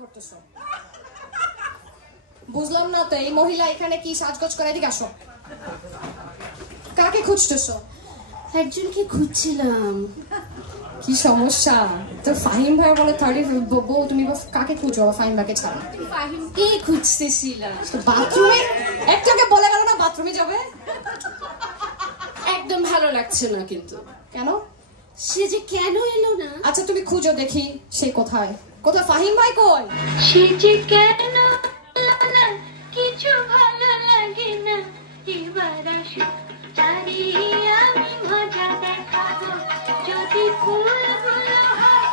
করতেছো? বুঝলাম না তো, এই মহিলা এখানে কি সাজগোজ করে? এদিকে আসো। কাকে খুঁজতেছো? একজনকে খুঁজছিলাম। কি সমস্যা তো? ফাহিম ভাই বলে 30 বউ, তুমি কাকে খুঁজো ফাহিম ভাইকে ছাড়া? ফাহিমকে খুঁজতেছিলাম। বাথরুমে একটাকে বলে গেল না বাথরুমে যাবে? একদম ভালো লাগছে না কিন্তু। কেন? সে যে কেন এলো না? আচ্ছা তুমি খুঁজো দেখি সে কোথায়। কোথায় ফাহিম ভাই কই? সে যে কেন এলো না, কিছু ভালো লাগে না। এবার আসো চারি আমি মজা দেখাবো। যদি ফুলগুলো হয়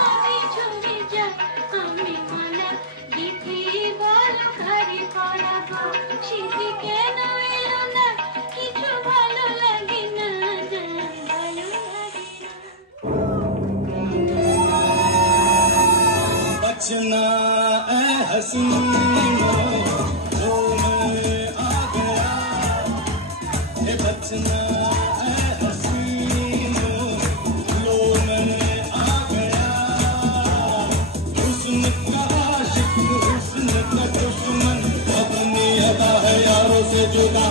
নদী ঝরে যায়, আমি মালা গিথি বল ঘরে পড়াবো। সে যে কেন এলো না, কিছু ভালো লাগে না, ভালো লাগে না। बचना ए हसीनो लो मैं आ गया, ए बचना ए हसीनो लो मैं आ गया। हुस्न का आशिक हुस्न का दुश्मन, अपनी अदा है यारों से जुदा।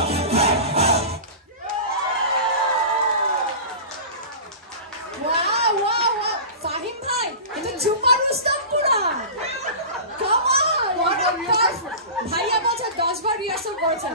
ফাহিম ভাই এটা ঝুম্পা রুস্তম পুরা। ভাইয়া বলছে 10 বার রিহার্সাল করেছেন।